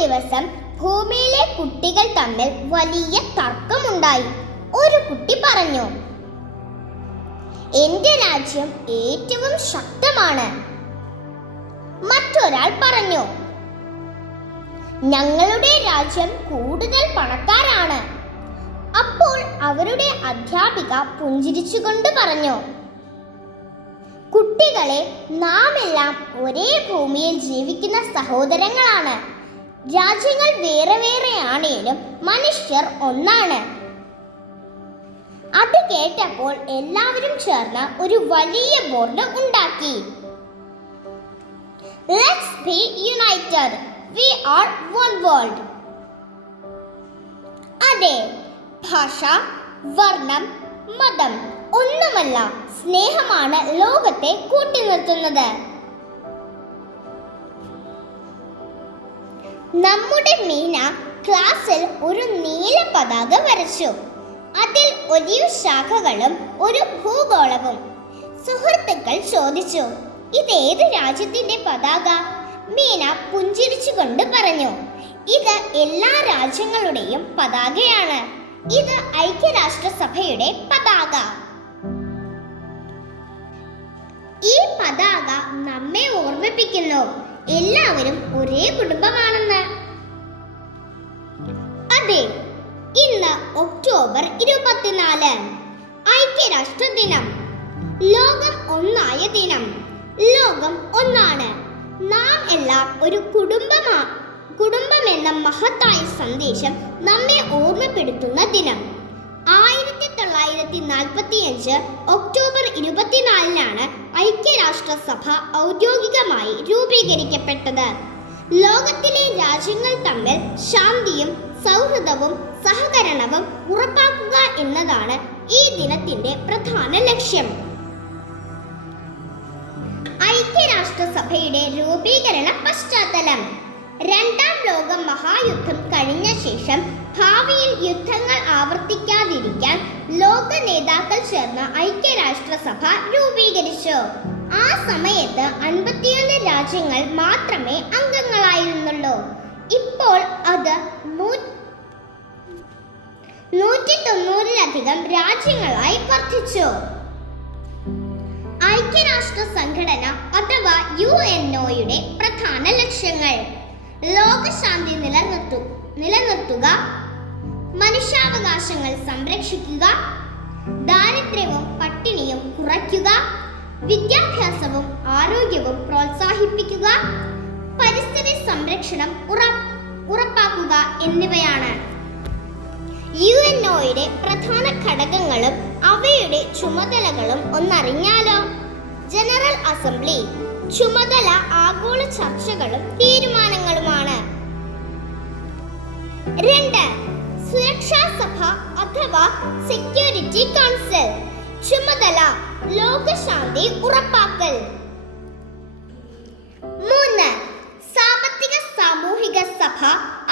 ദിവസം ഭൂമിയിലെ കുട്ടികൾ തമ്മിൽ വലിയ തർക്കമുണ്ടായി. ഒരു കുട്ടി പറഞ്ഞു, എന്റെ രാജ്യം ഏറ്റവും ശക്തമാണ്. മറ്റൊരാൾ പറഞ്ഞു, ഞങ്ങളുടെ രാജ്യം കൂടുതൽ പണക്കാരാണ്. അപ്പോൾ അവരുടെ അധ്യാപിക പുഞ്ചിരിച്ചുകൊണ്ട് പറഞ്ഞു, കുട്ടികളെ, നാം എല്ലാം ഒരേ ഭൂമിയിൽ ജീവിക്കുന്ന സഹോദരങ്ങളാണ്. രാജ്യങ്ങൾ വേറെ വേറെയാണേലും മനുഷ്യർ ഒന്നാണ്. അത് കേട്ടപ്പോൾ എല്ലാവരും ചേർന്ന് ഒരു വലിയ ബോർഡ് ഉണ്ടാക്കി. Let's be united. We are one world. അതെ, ഭാഷ, വർണ്ണം, മതം ഒന്നുമല്ല, സ്നേഹമാണ് ലോകത്തെ കൂട്ടിനിർത്തുന്നത്. നമ്മുടെ മീന ക്ലാസ്സിൽ ഒരു നീല പതാക വരച്ചു. അതിൽ ഒലിവ് ശാഖകളും ഒരു ഭൂഗോളവും. സുഹൃത്തുക്കൾ ചോദിച്ചു, ഇതേത് രാജ്യത്തിന്റെ പതാക? മീന പുഞ്ചിരിച്ചുകൊണ്ട് പറഞ്ഞു, ഇത് എല്ലാ രാജ്യങ്ങളുടെയും പതാകയാണ്. ഇത് ഐക്യരാഷ്ട്രസഭയുടെ പതാക. ഈ പതാക നമ്മെ ഓർമ്മിപ്പിക്കുന്നു എല്ലാവരും ഒരേ കുടുംബമാണെന്ന്. അതെ, ഇന്ന് ഒക്ടോബർ 24, ഐക്യരാഷ്ട്ര ദിനം. ലോകം ഒന്നായ ദിനം. ലോകം ഒന്നാണ്. നാം എല്ലാം ഒരു കുടുംബമെന്ന മഹത്തായ സന്ദേശം നമ്മെ ഓർമ്മപ്പെടുത്തുന്ന ദിനം. 1945 ഒക്ടോബർ 24 ഐക്യരാഷ്ട്രസഭ ഔദ്യോഗികമായി രൂപീകരിക്കപ്പെട്ടത്. ലോകത്തിലെ രാജ്യങ്ങൾ തമ്മിൽ ശാന്തിയും സൗഹൃദവും സഹകരണവും ഉറപ്പാക്കുക എന്നതാണ് ഈ ദിനത്തിന്റെ പ്രധാന ലക്ഷ്യം. ഐക്യരാഷ്ട്രസഭയുടെ രൂപീകരണ പശ്ചാത്തലം. രണ്ടാം ലോക മഹായുദ്ധം കഴിഞ്ഞ ശേഷം ഭാവിയിൽ യുദ്ധങ്ങൾ ആവർത്തിക്കാതിരിക്കാൻ ലോക നേതാക്കൾ ചേർന്ന് ഐക്യരാഷ്ട്രസഭ രൂപീകരിച്ചു. ആ സമയത്ത് 51 രാജ്യങ്ങൾ മാത്രമേ അംഗങ്ങളായിരുന്നുള്ളൂ. ഇപ്പോൾ അത് 190-ലധികം രാജ്യങ്ങളായി വർദ്ധിച്ചു. ഐക്യരാഷ്ട്ര സംഘടന അഥവാ UNOയുടെ പ്രധാന ലക്ഷ്യങ്ങൾ: ലോകശാന്തി നിലനിർത്തുക, മനുഷ്യാവകാശങ്ങൾ സംരക്ഷിക്കുക, ദാരിദ്ര്യവും പട്ടിണിയും കുറയ്ക്കുക, വിദ്യാഭ്യാസവും ആരോഗ്യവും പ്രോത്സാഹിപ്പിക്കുക, പരിസ്ഥിതി സംരക്ഷണം ഉറപ്പാക്കുക എന്നിവയാണ്. UNOയുടെ പ്രധാന ഘടകങ്ങളും അവയുടെ ചുമതലകളും ഒന്നറിഞ്ഞാലോ? General assembly. ചുമതല ആഗോള ചർച്ചകളും തീരുമാനങ്ങളുമാണ്. 2. സുരക്ഷാ സഭ അഥവാ സെക്യൂരിറ്റി കൗൺസിൽ. ചുമതല ലോകശാന്തി ഉറപ്പാക്കൽ. 3. സാമ്പത്തിക സാമൂഹിക സഭ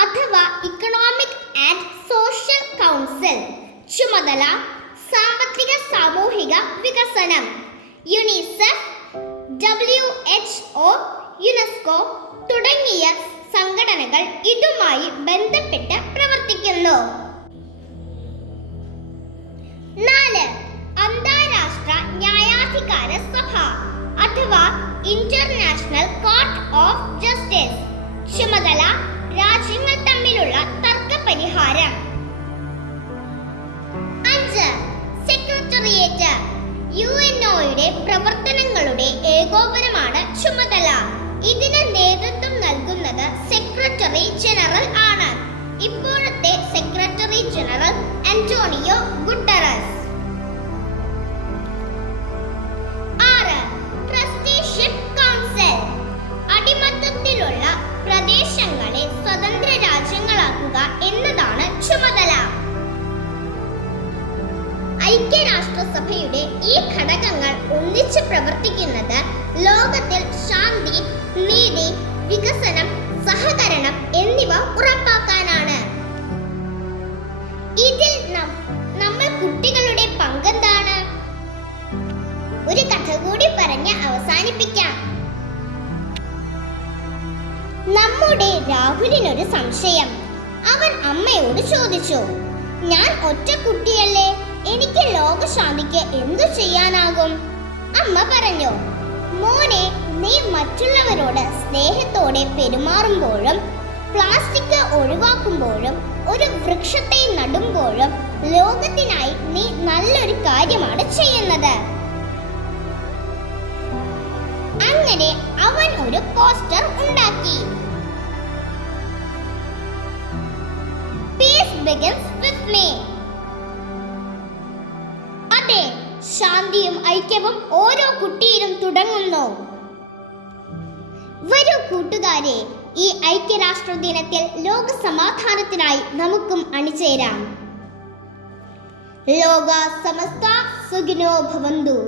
അഥവാ ഇക്കണോമിക് ആൻഡ് സോഷ്യൽ കൗൺസിൽ. ചുമതല സാമ്പത്തിക സാമൂഹിക വികസനം. യുനിസെഫ്, WHO, യുനെസ്കോ തുടങ്ങിയ സംഘടനകൾ ഇതുമായി ബന്ധപ്പെട്ട് പ്രവർത്തിക്കുന്നു. 4. അന്താരാഷ്ട്ര ന്യായാധികാര സഭ അഥവാ ഇന്റർനാഷണൽ കോർട്ട് ഓഫ് ജസ്റ്റിസ്. ചുമതല രാജ്യങ്ങൾ തമ്മിലുള്ള തർക്ക പരിഹാരം. 5. സെക്രട്ടേറിയറ്റ്. UNOയുടെ പ്രവർത്തനങ്ങളുടെ ഏകോപനമാണ് ചുമതല. ഇതിന് നേതൃത്വം നൽകുന്നത് സെക്രട്ടറി ജനറൽ ആണ്. ഇപ്പോഴത്തെ secretary general Antonio Guterres. 6. Trusteeship council. അടിമത്തത്തിലുള്ള പ്രദേശങ്ങളെ സ്വതന്ത്ര രാജ്യങ്ങളാക്കുക എന്നതാണ് ചുമതല. ഐക്യരാഷ്ട്രസഭയുടെ ഈ ഘടകങ്ങൾ ഒന്നിച്ച് പ്രവർത്തിക്കുന്നത് ലോകത്തിൽ ശാന്തി, നീതി, വികസനം, സഹകരണം എന്നിവ ഉറപ്പാക്കാനാണ്. ഇതിൽ നമ്മൾ കുട്ടികളുടെ പങ്കെന്താണ്? ഒരു കഥ കൂടി പറഞ്ഞ് അവസാനിപ്പിക്കാം. നമ്മുടെ അതോടെ രാഹുലിനൊരു സംശയം. അവൻ അമ്മയോട് ചോദിച്ചു, ഞാൻ ഒറ്റ കുട്ടിയല്ലേ, എനിക്ക് ലോകശാന്തിക്ക് എന്തു ചെയ്യാനാകും? അമ്മ പറഞ്ഞു, മോനെ, നീ മറ്റുള്ളവരോട് സ്നേഹത്തോടെ പെരുമാറുമ്പോഴും പ്ലാസ്റ്റിക് ഒഴിവാക്കുമ്പോഴും ഒരു വൃക്ഷത്തെ നടുമ്പോഴും ലോകത്തിനായി നീ നല്ലൊരു കാര്യമാണ് ചെയ്യുന്നത്. അങ്ങനെ അവൻ ഒരു പോസ്റ്റർ ഉണ്ടാക്കി. Peace begins with me. അതെ, ശാന്തിയും ഐക്യവും ഓരോ കുട്ടിയിലും തുടങ്ങുന്നു. വരൂ കൂട്ടുകാരെ, ഈ ഐക്യരാഷ്ട്ര ദിനത്തിൽ ലോക സമാധാനത്തിനായി നമുക്കും അണിചേരാം. ലോക സമസ്ത സുഖിനോ ഭവന്തു.